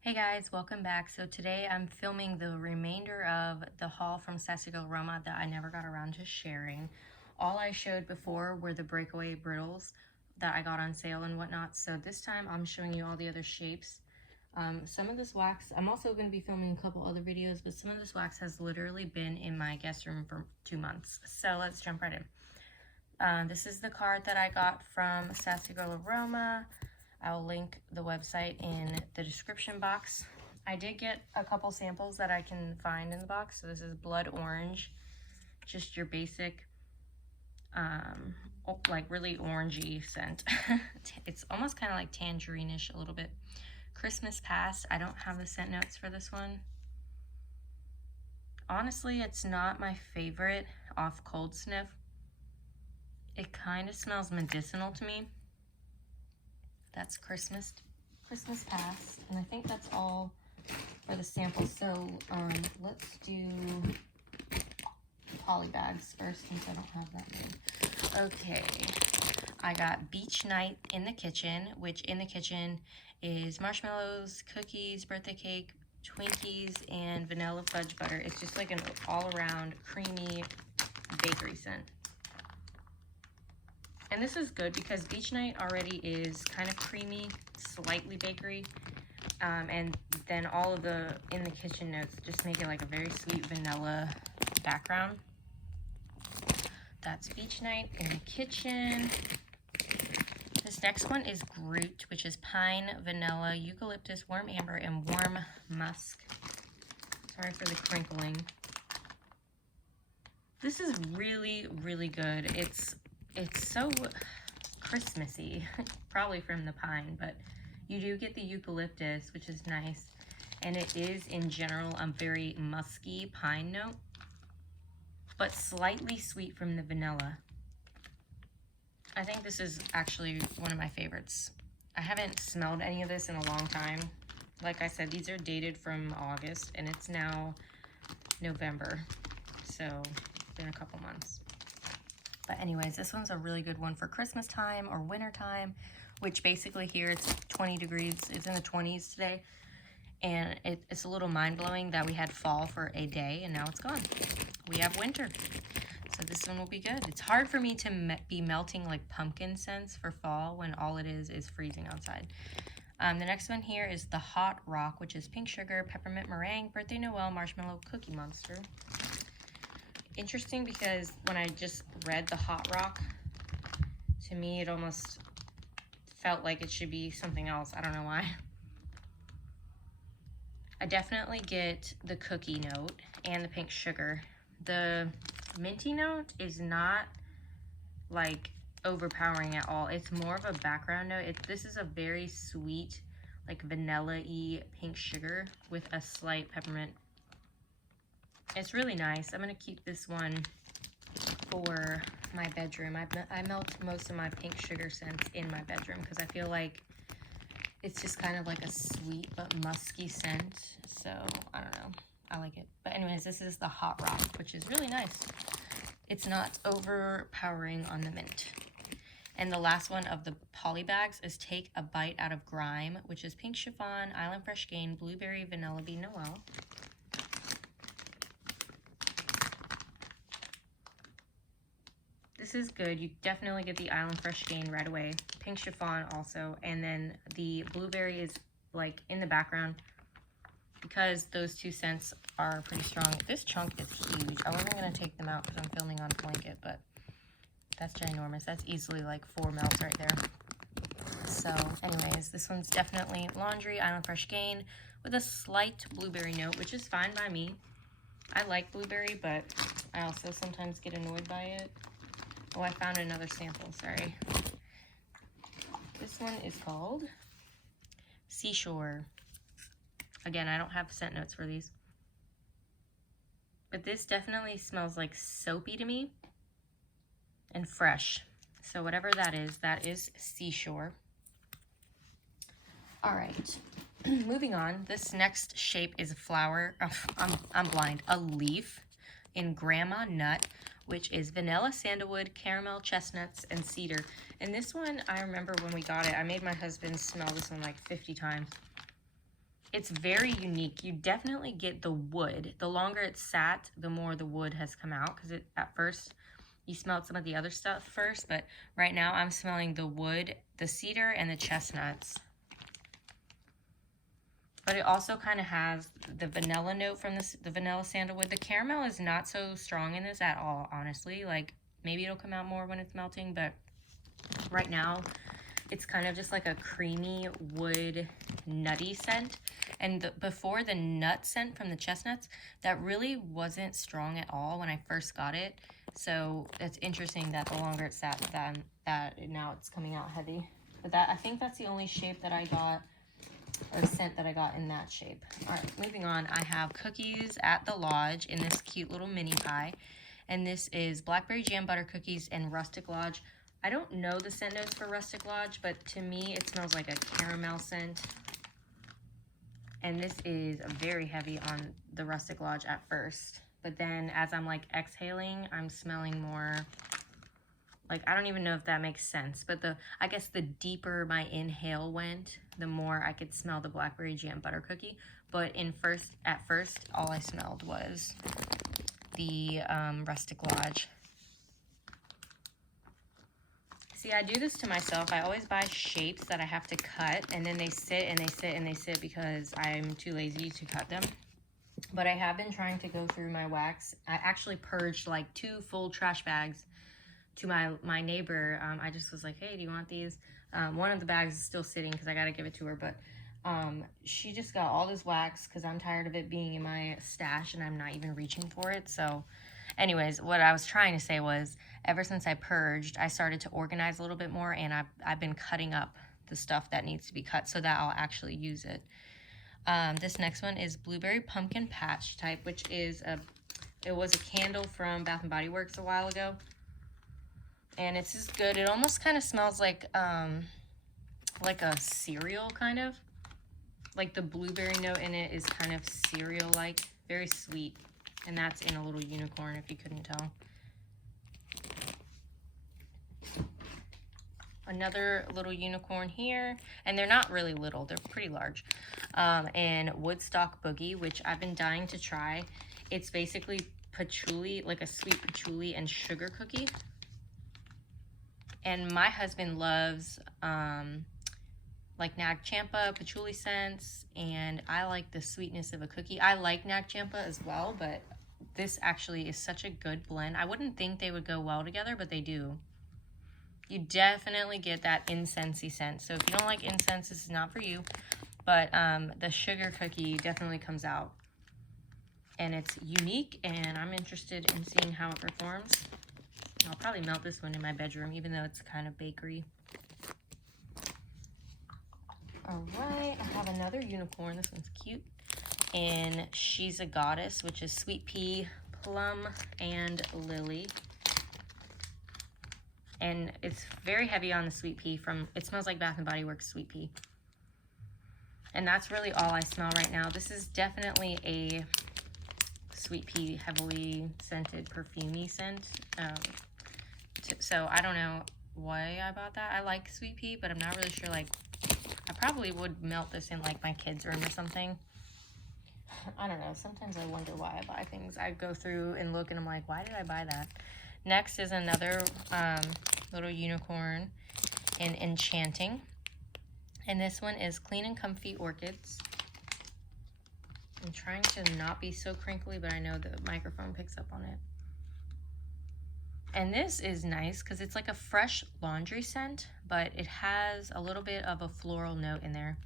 Hey guys, welcome back. So today I'm filming the remainder of the haul from Sassy Aroma that I never got around to sharing. All I showed before were the breakaway brittles that I got on sale and whatnot. So this time I'm showing you all the other shapes. Some of this wax, I'm also going to be filming a couple other videos, but some of this wax has literally been in my guest room for 2 months. So let's jump right in. This is the card that I got from Sassy Aroma. I'll link the website in the description box. I did get a couple samples that I can find in the box. So this is blood orange, just your basic, like really orangey scent. It's almost kind of like tangerine-ish a little bit. Christmas past, I don't have the scent notes for this one. Honestly, it's not my favorite off cold sniff. It kind of smells medicinal to me. That's Christmas past, and I think that's all for the sample. So let's do poly bags first since I don't have that many. Okay, I got Beach Night in the Kitchen, which in the kitchen is marshmallows, cookies, birthday cake, Twinkies, and vanilla fudge butter. It's just like an all-around creamy bakery scent. And this is good because Beach Night already is kind of creamy, slightly bakery. And then all of the in the kitchen notes just make it like a very sweet vanilla background. That's Beach Night in the Kitchen. This next one is Groot, which is pine, vanilla, eucalyptus, warm amber, and warm musk. Sorry for the crinkling. This is really, really good. It's so Christmassy, probably from the pine, but you do get the eucalyptus, which is nice. And it is, in general, a very musky pine note, but slightly sweet from the vanilla. I think this is actually one of my favorites. I haven't smelled any of this in a long time. Like I said, these are dated from August, and it's now November, so it's been a couple months. But anyways, this one's a really good one for Christmas time or winter time, which basically here it's 20 degrees. It's in the 20s today. And it's a little mind-blowing that we had fall for a day and now it's gone. We have winter. So this one will be good. It's hard for me to be melting like pumpkin scents for fall when all it is freezing outside. The next one here is the Hot Rock, which is pink sugar, peppermint meringue, birthday Noel, marshmallow, cookie monster. Interesting because when I just read the Hot Rock, to me it almost felt like it should be something else. I don't know why. I definitely get the cookie note and the pink sugar. The minty note is not like overpowering at all. It's more of a background note. This is a very sweet, like vanilla-y pink sugar with a slight peppermint. It's really nice. I'm going to keep this one for my bedroom. I melt most of my pink sugar scents in my bedroom because I feel like it's just kind of like a sweet but musky scent. So, I don't know. I like it. But anyways, this is the Hot Rock, which is really nice. It's not overpowering on the mint. And the last one of the poly bags is Take a Bite Out of Grime, which is pink chiffon, island fresh gain, blueberry, vanilla bean Noel. This is good. You definitely get the island fresh gain right away. Pink chiffon also. And then the blueberry is like in the background because those two scents are pretty strong. This chunk is huge. I wasn't going to take them out because I'm filming on a blanket, but that's ginormous. That's easily like 4 melts right there. So anyways, this one's definitely laundry, island fresh gain with a slight blueberry note, which is fine by me. I like blueberry, but I also sometimes get annoyed by it. Oh, I found another sample, sorry. This one is called Seashore. Again, I don't have scent notes for these. But this definitely smells like soapy to me and fresh. So whatever that is Seashore. All right, moving on. This next shape is a flower. Oh, I'm blind. A leaf in Grandma Nut, which is vanilla, sandalwood, caramel, chestnuts, and cedar. And this one, I remember when we got it, I made my husband smell this one like 50 times. It's very unique. You definitely get the wood. The longer it's sat, the more the wood has come out, because at first you smelled some of the other stuff first, but right now I'm smelling the wood, the cedar, and the chestnuts. But it also kind of has the vanilla note from the vanilla sandalwood. The caramel is not so strong in this at all, honestly. Like, maybe it'll come out more when it's melting, but right now it's kind of just like a creamy wood nutty scent. And before, the nut scent from the chestnuts, that really wasn't strong at all when I first got it. So it's interesting that the longer it sat, that now it's coming out heavy. But I think that's the only shape that I got, or scent that I got in that shape. All right, moving on. I have cookies at the Lodge in this cute little mini pie. And this is blackberry jam butter cookies and rustic lodge. I don't know the scent notes for rustic lodge, but to me it smells like a caramel scent. And this is very heavy on the rustic lodge at first. But then as I'm like exhaling, I'm smelling more, like, I don't even know if that makes sense, but I guess the deeper my inhale went, the more I could smell the blackberry jam butter cookie. But at first, all I smelled was the rustic lodge. See, I do this to myself. I always buy shapes that I have to cut, and then they sit and they sit and they sit because I'm too lazy to cut them. But I have been trying to go through my wax. I actually purged like 2 full trash bags to my neighbor. I just was like, hey, do you want these? One of the bags is still sitting because I got to give it to her, but she just got all this wax because I'm tired of it being in my stash and I'm not even reaching for it. So anyways, what I was trying to say was, ever since I purged, I started to organize a little bit more, and I've been cutting up the stuff that needs to be cut so that I'll actually use it. This next one is Blueberry Pumpkin Patch type, which is it was a candle from Bath & Body Works a while ago. And it's just good. It almost kind of smells like a cereal, kind of. Like the blueberry note in it is kind of cereal-like, very sweet. And that's in a little unicorn, if you couldn't tell. Another little unicorn here, and they're not really little, they're pretty large. And Woodstock Boogie, which I've been dying to try. It's basically patchouli, like a sweet patchouli and sugar cookie. And my husband loves like Nag Champa patchouli scents, and I like the sweetness of a cookie. I like Nag Champa as well, but this actually is such a good blend. I wouldn't think they would go well together, but they do. You definitely get that incensey scent. So if you don't like incense, this is not for you. But the sugar cookie definitely comes out. And it's unique, and I'm interested in seeing how it performs. I'll probably melt this one in my bedroom, even though it's kind of bakery. All right, I have another unicorn. This one's cute. And She's a Goddess, which is sweet pea, plum, and lily. And it's very heavy on the sweet pea. It smells like Bath & Body Works sweet pea. And that's really all I smell right now. This is definitely a sweet pea, heavily scented, perfumey scent. So I don't know why I bought that. I like sweet pea, but I'm not really sure. Like, I probably would melt this in like my kids' room or something. I don't know. Sometimes I wonder why I buy things. I go through and look and I'm like, why did I buy that? Next is another little unicorn in Enchanting. And this one is Clean and Comfy Orchids. I'm trying to not be so crinkly, but I know the microphone picks up on it. And this is nice because it's like a fresh laundry scent, but it has a little bit of a floral note in there.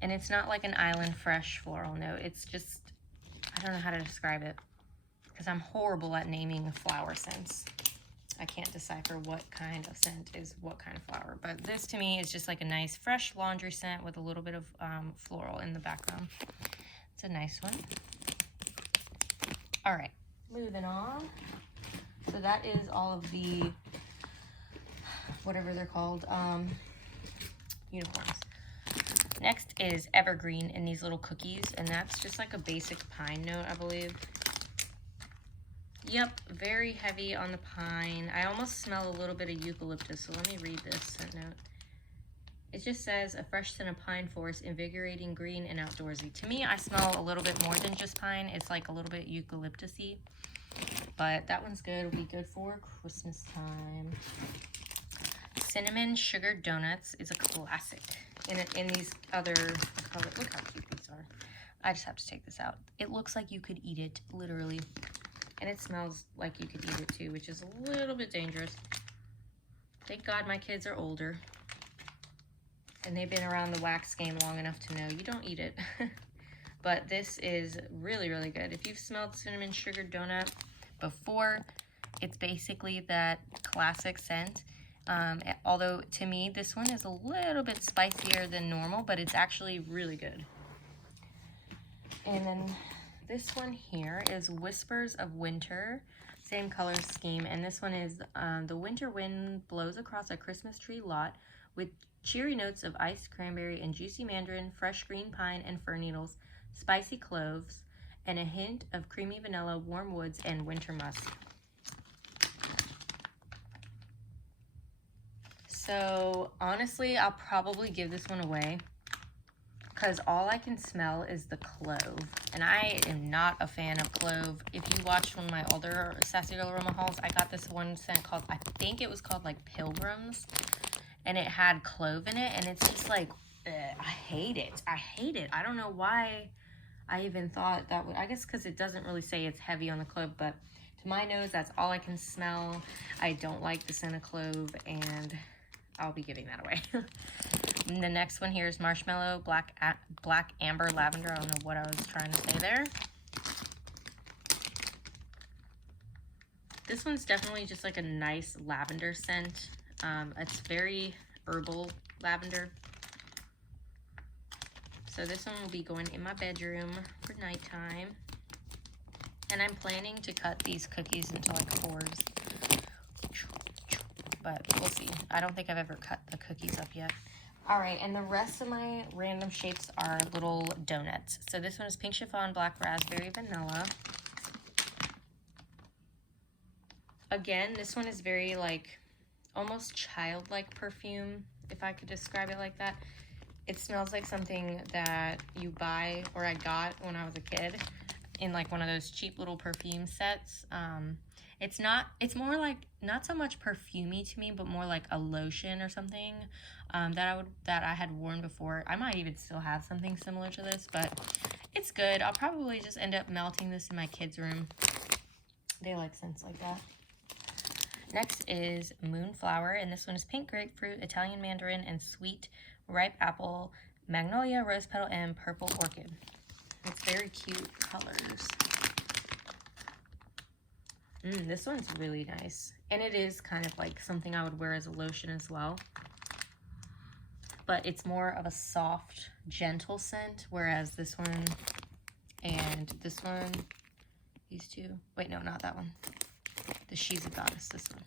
And it's not like an Island Fresh floral note. It's just, I don't know how to describe it because I'm horrible at naming flower scents. I can't decipher what kind of scent is what kind of flower. But this to me is just like a nice fresh laundry scent with a little bit of floral in the background. It's a nice one. All right, moving on. So that is all of the, whatever they're called, unicorns. Next is Evergreen in these little cookies, and that's just like a basic pine note, I believe. Yep, very heavy on the pine. I almost smell a little bit of eucalyptus, so let me read this scent note. It just says a fresh scent of pine forest, invigorating, green, and outdoorsy. To me, I smell a little bit more than just pine. It's like a little bit eucalyptus-y. But that one's good. It'll be good for Christmas time. Cinnamon sugar donuts is a classic. In these other colors. Look how cute these are. I just have to take this out. It looks like you could eat it, literally. And it smells like you could eat it too, which is a little bit dangerous. Thank God my kids are older. And they've been around the wax game long enough to know you don't eat it. But this is really, really good. If you've smelled cinnamon sugar donut before, it's basically that classic scent. Although to me, this one is a little bit spicier than normal, but it's actually really good. And then this one here is Whispers of Winter, same color scheme. And this one is the winter wind blows across a Christmas tree lot with cheery notes of iced cranberry and juicy mandarin, fresh green pine and fir needles, spicy cloves, and a hint of creamy vanilla, warm woods, and winter musk. So honestly, I'll probably give this one away because all I can smell is the clove. And I am not a fan of clove. If you watched one of my older Sassy Girl Aroma hauls, I got this one scent called, I think it was called like Pilgrims. And it had clove in it. And it's just like, ugh, I hate it. I hate it. I don't know why I even thought that would, I guess because it doesn't really say it's heavy on the clove, but to my nose, that's all I can smell. I don't like the scent of clove, and I'll be giving that away. And the next one here is Marshmallow, Black Amber, Lavender. I don't know what I was trying to say there. This one's definitely just like a nice lavender scent. It's very herbal lavender. So this one will be going in my bedroom for nighttime. And I'm planning to cut these cookies into like fours. But we'll see. I don't think I've ever cut the cookies up yet. All right, and the rest of my random shapes are little donuts. So this one is Pink Chiffon, Black Raspberry, Vanilla. Again, this one is very like almost childlike perfume, if I could describe it like that. It smells like something that you buy, or I got when I was a kid, in like one of those cheap little perfume sets. It's more like, not so much perfumey to me, but more like a lotion or something that I had worn before. I might even still have something similar to this, but it's good. I'll probably just end up melting this in my kids' room. They like scents like that. Next is Moonflower, and this one is pink grapefruit, Italian mandarin, and sweet ripe apple, magnolia, rose petal, and purple orchid. It's very cute colors. This one's really nice. And it is kind of like something I would wear as a lotion as well. But it's more of a soft, gentle scent, whereas this one and this one, these two, wait, no, not that one. The She's a Goddess, this one.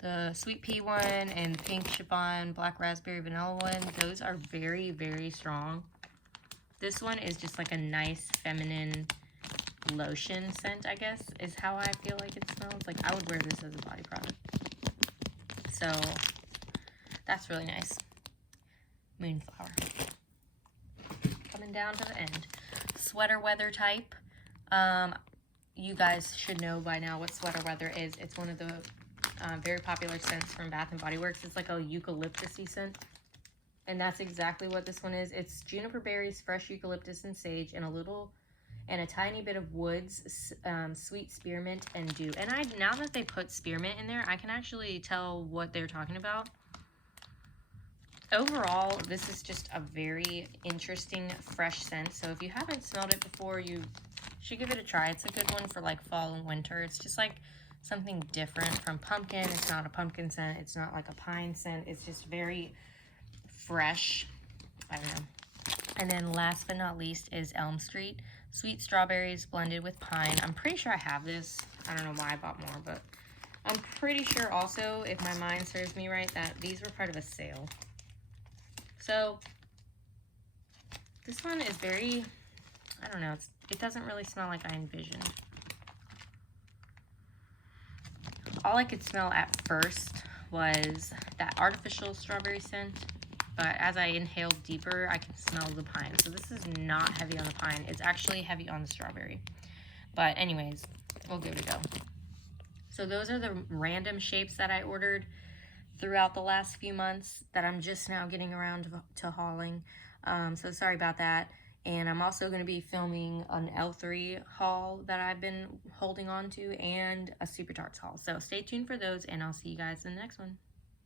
The Sweet Pea one and Pink Chiffon, Black Raspberry, Vanilla one, those are very, very strong. This one is just like a nice feminine lotion scent, I guess, is how I feel like it smells. Like, I would wear this as a body product. So, that's really nice. Moonflower. Coming down to the end. Sweater weather type. You guys should know by now what sweater weather is. It's one of the very popular scents from Bath & Body Works. It's like a eucalyptus-y scent. And that's exactly what this one is. It's juniper berries, fresh eucalyptus and sage, and a tiny bit of woods, sweet spearmint, and dew. And now that they put spearmint in there, I can actually tell what they're talking about. Overall, this is just a very interesting, fresh scent. So if you haven't smelled it before, you should give it a try. It's a good one for like fall and winter. It's just like something different from pumpkin. It's not a pumpkin scent. It's not like a pine scent. It's just very fresh. I don't know. And then last but not least is Elm Street. Sweet strawberries blended with pine. I'm pretty sure I have this. I don't know why I bought more, but I'm pretty sure also, if my mind serves me right, that these were part of a sale. So this one is very, I don't know, it doesn't really smell like I envisioned. All I could smell at first was that artificial strawberry scent. but as I inhaled deeper, I can smell the pine. So this is not heavy on the pine. It's actually heavy on the strawberry. But anyways, we'll give it a go. So those are the random shapes that I ordered throughout the last few months that I'm just now getting around to hauling. So sorry about that. And I'm also going to be filming an L3 haul that I've been holding on to and a Super Tarts haul. So stay tuned for those, and I'll see you guys in the next one.